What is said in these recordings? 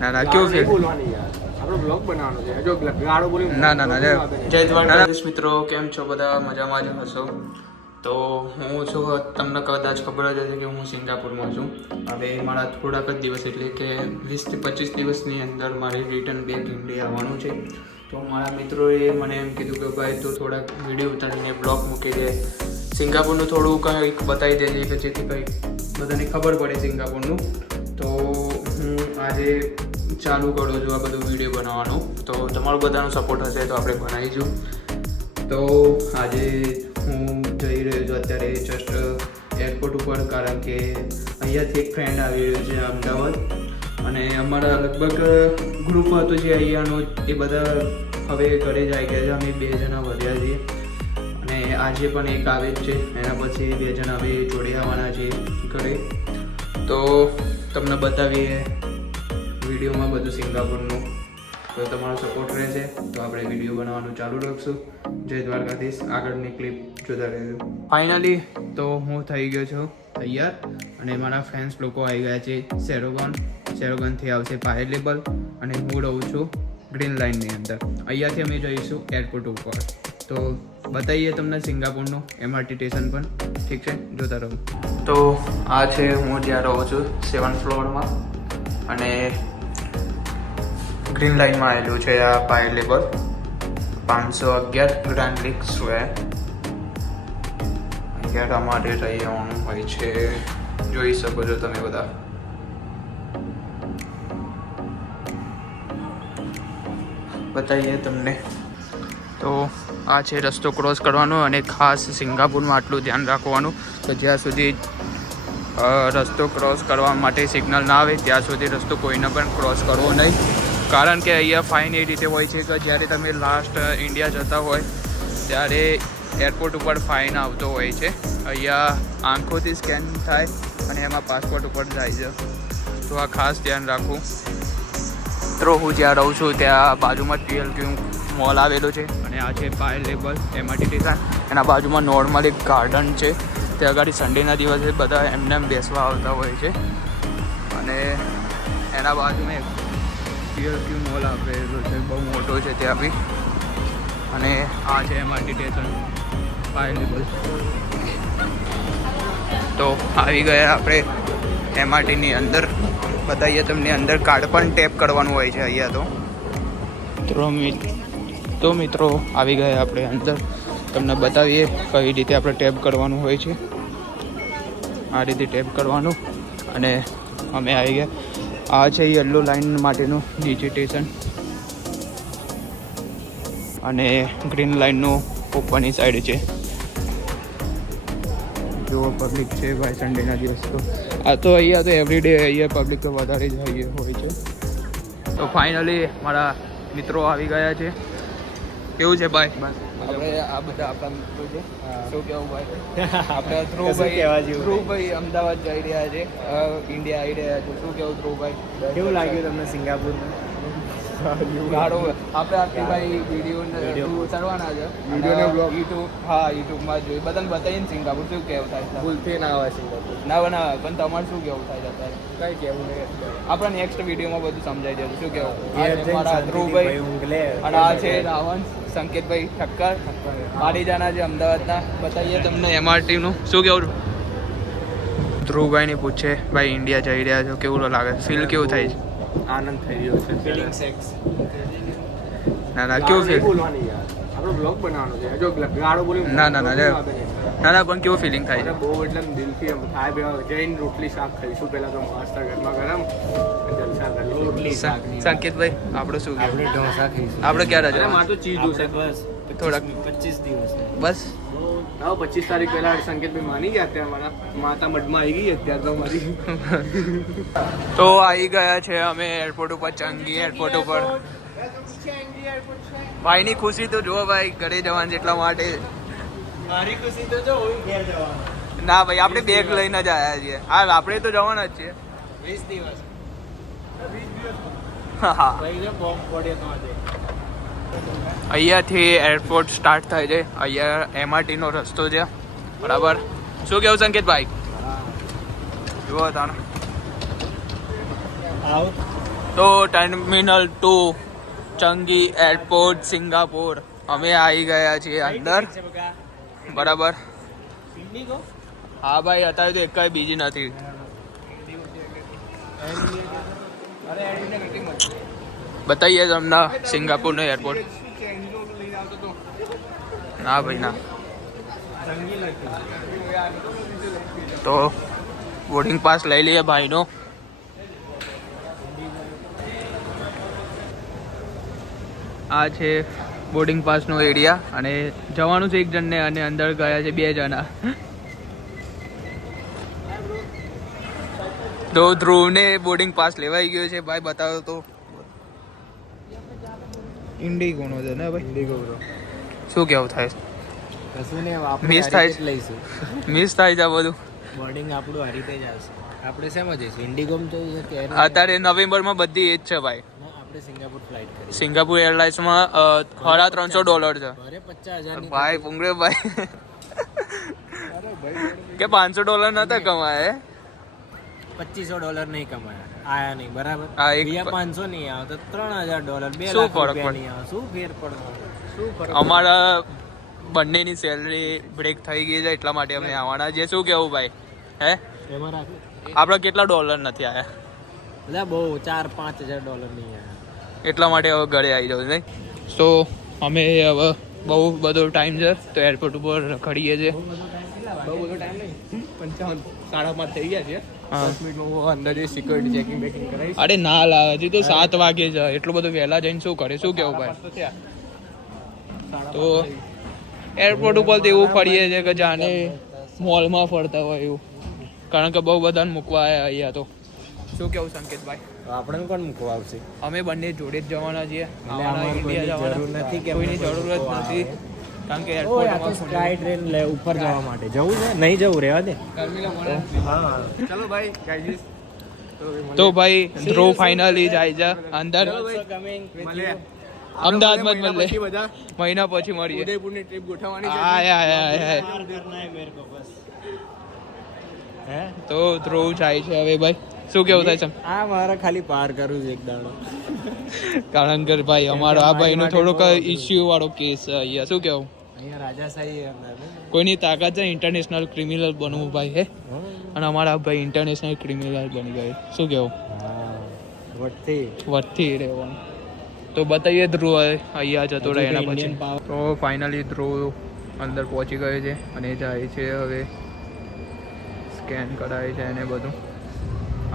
ના ના કેવું ફીલ બોલવાની યાર, આપણો બ્લોગ બનાવવાનો છે. જો ગાળો બોલી ના ના ના જય દ્વારકાધીશ મિત્રો, કેમ છો બધા? મજામાં જ હશો. તો હું છું, તમને કદાચ ખબર જ હશે કે હું સિંગાપુરમાં છું. હવે મારા થોડાક જ દિવસ એટલે કે 20 થી 25 દિવસની અંદર મારે રિટર્ન બેક ઇન્ડિયા આવવાનું છે. તો મારા મિત્રોએ મને એમ કીધું કે ભાઈ તું થોડાક વિડીયો ઉતારીને બ્લોગ મૂકી દે, સિંગાપુરનું થોડું કંઈક બતાવી દેજે કે જેથી કંઈક બધાને ખબર પડે સિંગાપુરનું. તો હું આજે ચાલુ કરું છું આ બધું વિડીયો બનાવવાનું. તો તમારું બધાનો સપોર્ટ હશે તો આપણે બનાવીશું. તો આજે હું જઈ રહ્યો છું અત્યારે જસ્ટ એરપોર્ટ ઉપર, કારણ કે અહીંયાથી એક ફ્રેન્ડ આવી રહ્યો છે અમદાવાદ, અને અમારા લગભગ ગ્રુપ હતું જે અહીંયાનો એ બધા હવે ઘરે જ આવી ગયા છે. અમે 2 જણા વધ્યા છીએ અને આજે પણ એક આવે જ છે. એના પછી 2 જણા હવે જોડે આવવાના છે ઘરે. તો તમને બતાવીએ વિડીયોમાં બધું સિંગાપુરનું. તો તમારો સપોર્ટ રહેશે તો આપણે વિડીયો બનાવવાનું ચાલુ રાખશું. જય દ્વારકાધીશ. આગળની ક્લિપ જોતા રહેજો. ફાઇનલી તો હું થઈ ગયો છું તૈયાર, અને મારા ફ્રેન્ડ્સ લોકો આવી ગયા છે સેરોગનથી આવશે પાયર લેબલ, અને હું રહું છું ગ્રીન લાઇનની અંદર. અહીંયાથી અમે જઈશું એરપોર્ટ ઉપર. તો બતાવીએ તમને સિંગાપુરનું MRT સ્ટેશન પણ. ઠીક છે, જોતા રહો. તો આ છે હું જ્યાં રહું છું 7th ફ્લોરમાં, અને ગ્રીન લાઇનમાં આવેલું છે આ પાયર લેબલ 511 ગ્રાન્ડ લીગ સ્ક્વેર. અહીંયા અમારે રહી આવવાનું હોય છે, જોઈ શકો છો તમે બધા. બતાવીએ તમને. તો આ છે રસ્તો ક્રોસ કરવાનો, અને ખાસ સિંગાપુરમાં આટલું ધ્યાન રાખવાનું તો જ્યાં સુધી રસ્તો ક્રોસ કરવા માટે સિગ્નલ ના આવે ત્યાં સુધી રસ્તો કોઈને પણ ક્રોસ કરવો નહીં. કારણ કે અહીંયા ફાઇન એ રીતે હોય છે કે જ્યારે તમે લાસ્ટ ઇન્ડિયા જતા હોય ત્યારે એરપોર્ટ ઉપર ફાઇન આવતો હોય છે. અહીંયા આંખોથી સ્કેન થાય અને એમાં પાસપોર્ટ ઉપર જાય છે. તો આ ખાસ ધ્યાન રાખવું. મિત્રો હું જ્યાં રહું છું ત્યાં બાજુમાં TLQ મોલ આવેલો છે, અને આ છે પાયર લેબલ MRT સ્ટેશન. એના બાજુમાં નોર્મલ એક ગાર્ડન છે, ત્યાં આગળ સન્ડેના દિવસે બધા એમને બેસવા આવતા હોય છે. અને એના બાજુમાં TLQ મોલ આવેલો છે, બહુ મોટો છે ત્યાં બી. અને આ છે MRT સ્ટેશન પાયર લેબલ. તો આવી ગયા આપણે MRTની અંદર. બતાવીએ તમને અંદર કાર્ડ પણ ટેપ કરવાનું હોય છે અહીંયા. તો મિત્રો આવી ગયા આપણે અંદર. તમને બતાવીએ કઈ રીતે આપણે ટેપ કરવાનું હોય છે. આ રીતે ટેપ કરવાનું, અને અમે આવી ગયા. આ છે યલો લાઇન માટેનું ડિજિટેશન, અને ગ્રીન લાઇનનું ઉપરની સાઈડ છે. જો પબ્લિક છે ભાઈ સન્ડેના દિવસ. તો આ તો અહીંયા તો એવરીડે અહીંયા પબ્લિક તો વધારે જ હોય છે. તો ફાઇનલી મારા મિત્રો આવી ગયા છે. કેવું છે ભાઈ? આપણે આ બધા આપણા મિત્રો છે. શું કેવું ભાઈ? આપણે ધ્રુવભાઈ અમદાવાદ જઈ રહ્યા છે, ઇન્ડિયા આવી રહ્યા છે. શું કેવું ધ્રુવભાઈ? કેવું લાગ્યું તમને સિંગાપુરમાં? ગાડો આપણે આપણી ભાઈ વિડીયો ઉતારવાના છે યુટ્યુબમાં જોઈ બધાને બતાવીને સિંગાપુર શું કેવું થાય. ભૂલથી ના આવે સિંગાપુર. ના બનાવે, પણ તમારે શું કેવું થાય અત્યારે? કઈ કેવું નહીં. આપણે નેક્સ્ટ વિડીયોમાં બધું સમજાઈ દેવું. શું કેવું? મારા ધ્રુવભાઈ, અને આ છે રાવણ સંકેતભાઈ ઠક્કર, પાડીજાના છે અમદાવાદના. બતાવીએ તમને MRTનું. શું કેવું? ધ્રુવભાઈને પૂછે ભાઈ ઇન્ડિયા જઈ રહ્યા છો, કેવું લાગે? ફીલ કેવું થાય છે? આનંદ થઈ રહ્યો છે. Feeling sex. ના ના કેવું ફીલ? બોલવાની યાર, આપણો બ્લોગ બનાવવાનો છે. જો ગાળો બોલી ના ના ના પણ કેવું ફિલિંગ થાય છે? બહુ એટલે દિલથી એમ થાય. જઈને રોટલી શાક ખાઈશું પહેલા તો મસ્ત ગરમા ગરમ જલસા કરીશું. સંકેતભાઈ આપણે શું આપણે ઢોસા ખાઈશું. આપણે ક્યારે અરે મારે તો ચીઝ છે બસ થોડાક 25 દિવસ બસ. હા 25 તારીખ પહેલા સંકેતભાઈ માની ગયા. અત્યારે મારા માતા મઢમાં આવી ગઈ અત્યારે તો મારી. તો આવી ગયા છે અમે એરપોર્ટ ઉપર, ચાંગી એરપોર્ટ ઉપર. ભાઈની ખુશી તો જુઓ ભાઈ, ઘરે જવાનું એટલા માટે. મારી ખુશી તો જો હું ઘેર જવાનું. ના ભાઈ આપણે બેગ લઈને જ આવ્યા છીએ. હા આપણે તો જવાના જ છીએ 20 દિવસ. હા ભાઈ જો બોમ્બ પડ્યો તો આજે. અહીંયાથી એરપોર્ટ સ્ટાર્ટ થાય છે. અહીંયા MRTનો રસ્તો છે બરાબર. શું કેવું સંકેતભાઈ? જુઓ તાનો તો ટર્મિનલ 2 ચંગી એરપોર્ટ સિંગાપોર અમે આવી ગયા છીએ અંદર બરાબર. હા ભાઈ અત્યારે તો એકાઈ બીજી નથી. બતાવીએ તમને સિંગાપુરનો એરપોર્ટ. ના ભાઈ ના. તો બોર્ડિંગ પાસ લઈ લઈએ ભાઈનો. આ છે બોર્ડિંગ પાસનો એરિયા અને જવાનું છે એક જણને અને અંદર ગયા છે 2 જણા. તો ધ્રુવને બોર્ડિંગ પાસ લેવાઈ ગયો છે ભાઈ. બતાવો તો ઇન્ડિગોનો છે ને ભાઈ? ઇન્ડિગો શું કેવું થાય? કશું ને મિસ થાય છે. લઈશું મિસ થાય છે આ બધું. બોર્ડિંગ આપણું આ રીતે જ આવશે. આપણે શેમાં જઈશું? ઇન્ડિગોમ જઈએ કે અત્યારે નવેમ્બરમાં બધી એજ છે ભાઈ. આપણે સિંગાપુર ફ્લાઇટ કરી. સિંગાપુર એરલાઇન્સમાં $350 છે અરે 50,000 ભાઈ. પુંગરે ભાઈ કે $500 નતા કમાય. $2500 નહીં કમાયા. આયા નહીં બરાબર. હા, એક 500 નહીં આવે તો $3000 2 શું લાખ ફરક રૂપિયા પડે? નહીં આવે. શું ફેર પડે? શું ફરક અમારા બંનેની સેલરી બ્રેક થઈ ગઈ છે એટલા માટે અમે આવવાના છે. શું કેવું ભાઈ? હે પડે? એમાં રાખો. આપણા કેટલા ડોલર નથી આવ્યા બધા બહુ $4-5,000 નહીં આવ્યા. એટલા માટે હવે ઘરે આવી જાઉં નહીં. તો અમે હવે બહુ બધો ટાઈમ છે તો એરપોર્ટ ઉપર ખડીએ છીએ. બહુ બધો ટાઈમ નહીં. 55 5:30 થઈ ગયા છે. હા. 10 મિનિટમાં અંદર જે સિક્યોરિટી ચેકિંગ બેકિંગ કરાવીશ. અરે ના લાવે હજી તો 7 વાગે છે. એટલું બધું વહેલા જઈને શું કરે? શું કેવું ભાઈ? તો એરપોર્ટ ઉપર તો એવું ફરીએ છે કે જાણે મોલમાં ફરતા હોય એવું. કારણ કે બહુ બધાને મૂકવા આવ્યા અહીંયા તો. શું કેવું સંકેતભાઈ? આપણે કોણ મૂકવા આવશે? અમે બંને જોડે જ જવાના છીએ. એટલે અમારે કોઈની જરૂર નથી કે કોઈની અમને જરૂર જ મૂકવા નથી. આવે. કારણ કે ઓય આ તો એરપોર્ટમાં સ્કાય ટ્રેન લે ઉપર જવા માટે જવું છે. નહીં જવું રહેવા દે. હા ચલો ભાઈ ગાઈસ. તો ભાઈ ધ્રુવ ફાઇનલી જાય છે અંદર. અમદાવાદમાં જ મળે. મહિના પછી મળીએ. ઉદયપુરની ટ્રીપ ગોઠવવાની છે. હે તો ધ્રુવ જાય છે હવે ભાઈ. શું કેવું થાય છે? આ મારે ખાલી પાર કરવું છે એક દાડો. કારણ કે ભાઈ અમારો આ ભાઈનો થોડોક ઇસ્યુ વાળો કેસ છે અહીંયા. શું કેવું? અહીંયા રાજાશાહી અંદર ને. કોઈની તાકાત છે ઇન્ટરનેશનલ ક્રિમિનલ બનવું ભાઈ હે. અને અમારા ભાઈ ઇન્ટરનેશનલ ક્રિમિનલ બની ગયો. શું કેવું? વટથી રહેવાનું. તો બતાવીએ ધ્રુવ અહીંયા જતો રહે એના પછી. તો ફાઇનલી ધ્રુવ અંદર પહોંચી ગયો છે અને જાય છે હવે. સ્કેન કરાવે છે એને બધું.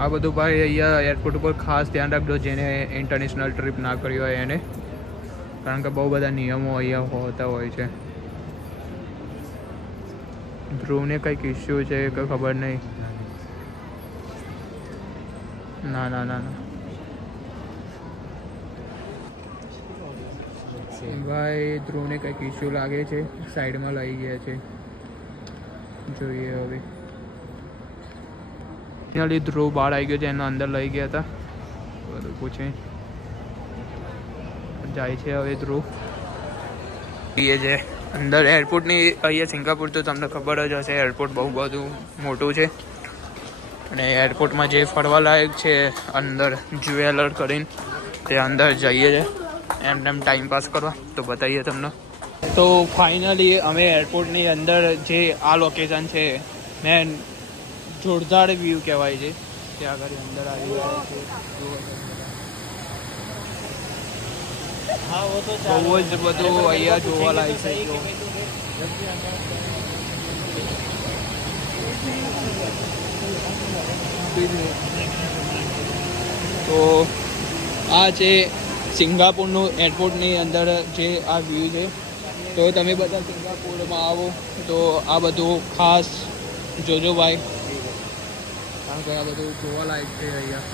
આ બધું ભાઈ અહીંયા એરપોર્ટ ઉપર ખાસ ધ્યાન રાખજો જેને ઇન્ટરનેશનલ ટ્રીપ ના કરી હોય એને. કારણ કે બહુ બધા નિયમો અહીંયા હોતા હોય છે. ધ્રુવને કંઈક ઇસ્યુ છે કે ખબર નહીં. ના ના ના ના ભાઈ ધ્રુવને કંઈક ઇસ્યુ લાગે છે. સાઈડમાં લઈ ગયા છે. જોઈએ હવે. ફાઇનલી ધ્રુવ બહાર આવી ગયો છે. એના અંદર લઈ ગયા હતા. બધું પૂછે જાય છે હવે ધ્રુવ. એ છે અંદર એરપોર્ટની. અહીંયા સિંગાપુર તો તમને ખબર જ હશે એરપોર્ટ બહુ બધું મોટું છે. અને એરપોર્ટમાં જે ફરવાલાયક છે અંદર જ્વેલર કરીને તે અંદર જઈએ છે એમને એમ ટાઈમ પાસ કરવા. તો બતાવીએ તમને. તો ફાઇનલી અમે એરપોર્ટની અંદર જે આ લોકેશન છે મેં જોરદાર વ્યૂ કહેવાય છે ત્યાં આગળ અંદર આવી ગયા છે. બહુ જ બધું અહીંયા જોવાલાયક છે. તો આ છે સિંગાપુરનું એરપોર્ટની અંદર જે આ વ્યૂ છે. તો તમે બધા સિંગાપુરમાં આવો તો આ બધું ખાસ જોજો ભાઈ. કારણ કે આ બધું જોવાલાયક છે અહીંયા.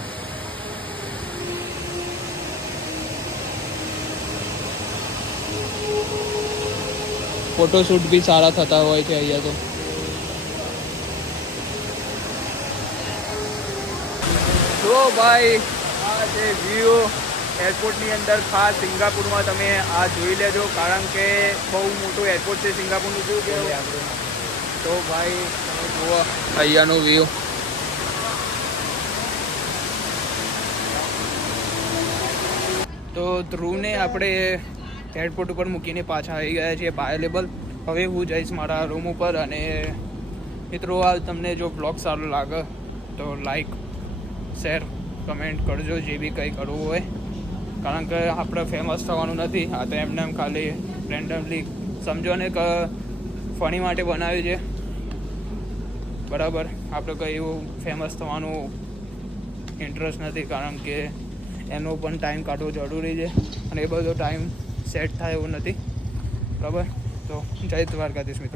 ફોટોશૂટ બી સારા થતા હોય છે અહીંયા તો. તો ભાઈ આ છે વ્યૂ એરપોર્ટની અંદર. ખાસ સિંગાપુરમાં તમે આ જોઈ લેજો કારણ કે બહુ મોટું એરપોર્ટ છે સિંગાપુરનું. શું કહેવું આપણે? તો ભાઈ તમે જુઓ અહીંયાનો વ્યૂ. તો ધ્રુવને આપણે એરપોર્ટ ઉપર મૂકીને પાછા આવી ગયા છીએ બાય લેવલ. હવે હું જઈશ મારા રૂમ ઉપર. અને મિત્રો આ તમને જો બ્લોગ સારો લાગે તો લાઈક શેર કમેન્ટ કરજો, જે બી કંઈ કરવું હોય. કારણ કે આપણે ફેમસ થવાનું નથી, આ તો એમને એમ ખાલી રેન્ડમલી સમજો ને કે ફની માટે બનાવ્યું છે, બરાબર. આપણે કંઈ એવું ફેમસ થવાનું ઇન્ટરેસ્ટ નથી, કારણ કે એનો પણ ટાઈમ કાઢવો જરૂરી છે અને એ બધો ટાઈમ સેટ થાય એવું નથી, બરાબર. તો જય દ્વારકાધીશ મિત્રો.